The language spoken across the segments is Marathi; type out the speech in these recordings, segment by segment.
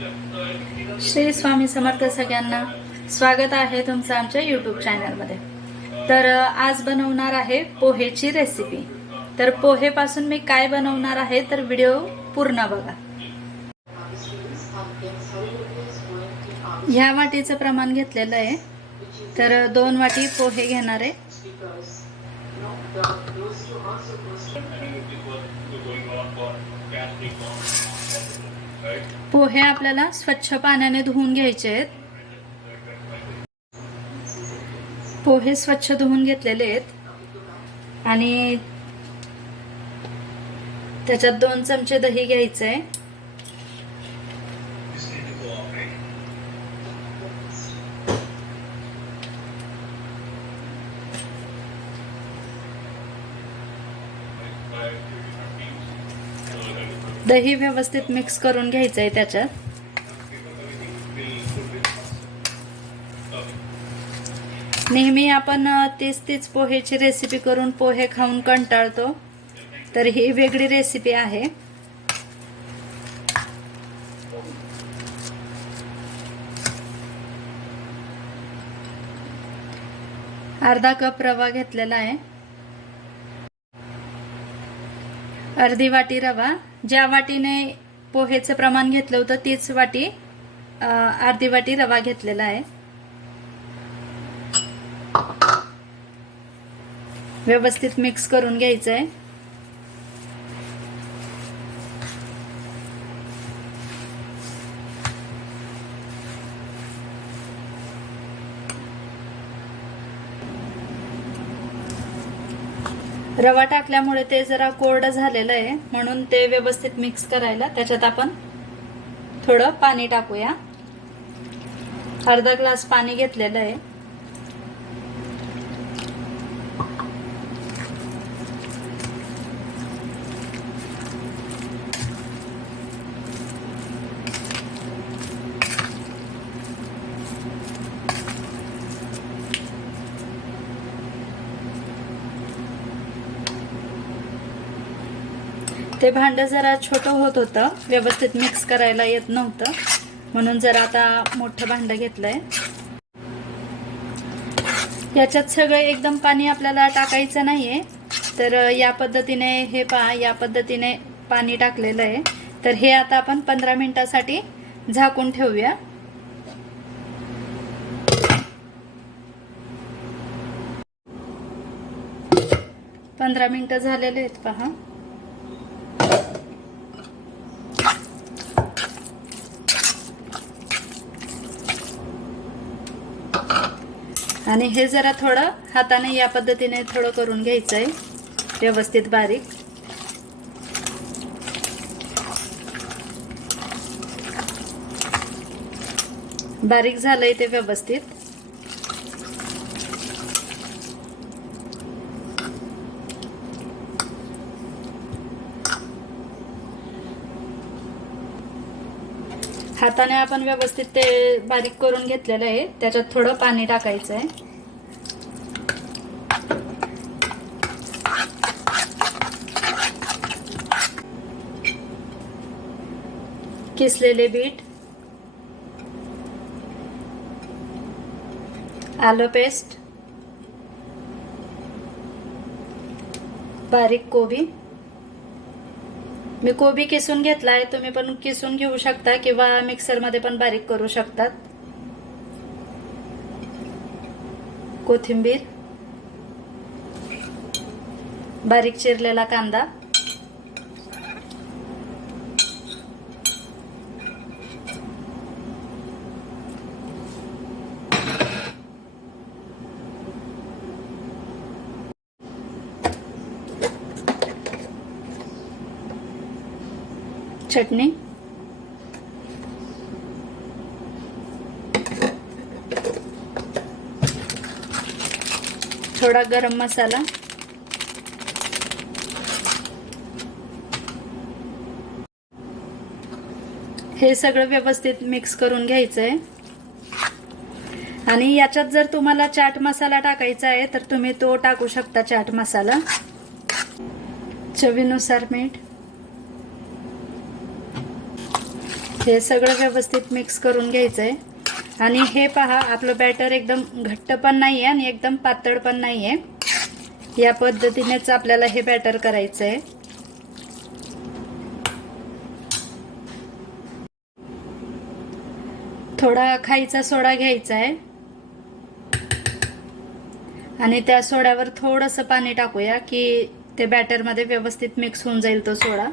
श्री स्वामी समर्थ सगळ्यांना स्वागत आहे तुमचं आमच्या YouTube चॅनलमध्ये। तर आज बनवणार आहे पोहेची रेसिपी। तर पोहेपासून मी काय बनवणार आहे तर व्हिडिओ पूर्ण बघा। ह्या वाटीचं प्रमाण घेतलेलं आहे, तर 2 वाटी पोहे घेणार आहे। पोहे आपल्याला स्वच्छ पाण्याने धुवून घ्यायचे आहेत। पोहे स्वच्छ धुवून घेतलेले आहेत आणि त्याच्यात 2 चमचे दही घ्यायचे आहे। दही व्यवस्थित मिक्स करून घ्यायचं आहे त्याच्यात। नेहमी आपण तीच पोहेची रेसिपी करून पोहे खाऊन कंटाळतो, तर ही वेगळी रेसिपी आहे। अर्धा कप रवा घेतलेला आहे, अर्धी वाटी रवा। ज्या वाटीने पोहेचं प्रमाण घेतलं होतं तीच वाटी अर्धी वाटी रवा घेतलेला आहे। व्यवस्थित मिक्स करून घ्यायचं आहे। रवा टाकल्यामुळे ते जरा कोरडं झालेलं आहे, म्हणून ते व्यवस्थित मिक्स करायला त्याच्यात आपण थोडं पाणी टाकूया। अर्धा ग्लास पाणी घेतलेलं आहे। ते भांड जरा छोटं होत होतं, व्यवस्थित मिक्स करायला येत नव्हतं, म्हणून जरा आता मोठं भांड घेतलंय। याच्यात सगळं एकदम पाणी आपल्याला टाकायचं नाहीये, तर या पद्धतीने हे पहा, या पद्धतीने पाणी टाकलेलं आहे। तर हे आता आपण 15 मिनिटांसाठी झाकून ठेवूया। 15 मिनिटं झालेले आहेत पहा। आणि हे जरा थोडं हाताने या पद्धतीने थोडं करून घ्यायचं आहे, व्यवस्थित बारीक। बारीक झालंय ते व्यवस्थित। हाताने आपण व्यवस्थित ते बारीक करून घेतलेलं आहे, त्याच्यात थोडं पाणी टाकायचं आहे। किसलेले बीट, आलं पेस्ट, बारीक कोबी। मी कोबी किसून घेतलाय, तुम्ही पण किसून घेऊ शकता किंवा मिक्सर मध्ये पण बारीक करू शकतात। कोथिंबीर, बारीक चिरलेला कांदा, चटणी, थोडा गरम मसाला, हे सगळं व्यवस्थित मिक्स करून घ्यायचंय। आणि याच्यात जर तुम्हाला चाट मसाला टाकायचा आहे तर तुम्ही तो टाकू शकता, चाट मसाला। चवीनुसार मीठ, हे सगळं व्यवस्थित मिक्स करून घ्यायचं आहे. आणि हे पहा, आपलं बॅटर एकदम घट्ट पण नाही आहे आणि एकदम पातळ पण नाही आहे. या पद्धतीनेच आपल्याला हे बॅटर करायचं आहे. थोडा खायचा सोडा घ्यायचा आहे आणि त्या सोड्यावर थोडंसं पाणी टाकूया की ते बॅटरमध्ये व्यवस्थित मिक्स होऊन जाईल तो सोडा.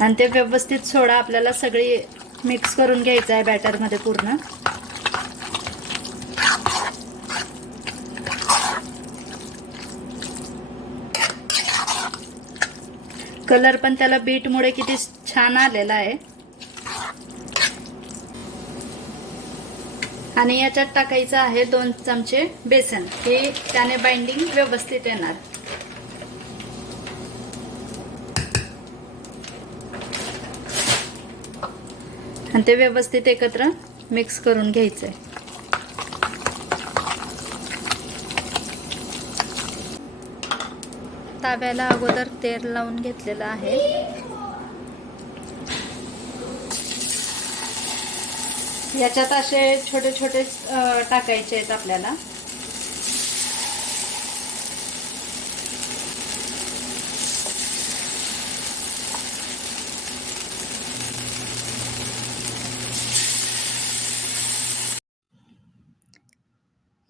आणि ते व्यवस्थित सोडा आपल्याला सगळी मिक्स करून घ्यायचा आहे बॅटरमध्ये पूर्ण. कलर पण त्याला बीटमुळे किती छान आलेला आहे. आणि याच्यात टाकायचं आहे 2 चमचे बेसन, हे त्याने बाइंडिंग व्यवस्थित येणार. आणि ते व्यवस्थित एकत्र मिक्स करून घ्यायचंय. ताव्याला अगोदर तेल लावून घेतलेलं आहे. याच्यात असे छोटे छोटे टाकायचे आहेत आपल्याला.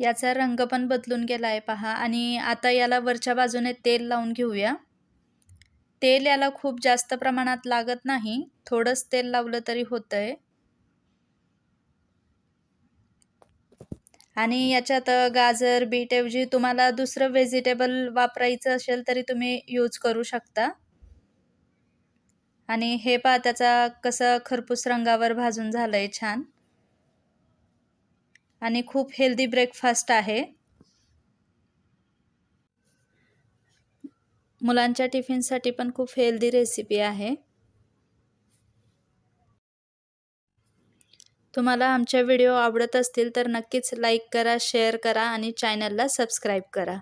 याचा रंग पण बदलून गेला आहे पहा. आणि आता याला वरच्या बाजूने तेल लावून घेऊया. तेल याला खूप जास्त प्रमाणात लागत नाही, थोडंच तेल लावलं तरी होतंय. आणि याच्यात गाजर, बीट ऐवजी तुम्हाला दुसरं व्हेजिटेबल वापरायचं असेल तरी तुम्ही यूज करू शकता. आणि हे पहा, त्याचा कसं खरपूस रंगावर भाजून झालंय छान. आणि खूप हेल्दी ब्रेकफास्ट आहे. मुलांच्या टिफिनसाठी पण खूप हेल्दी रेसिपी आहे. तुम्हाला आमचे व्हिडिओ आवडत असतील तर नक्कीच लाईक करा, शेअर करा आणि चॅनलला सबस्क्राईब करा.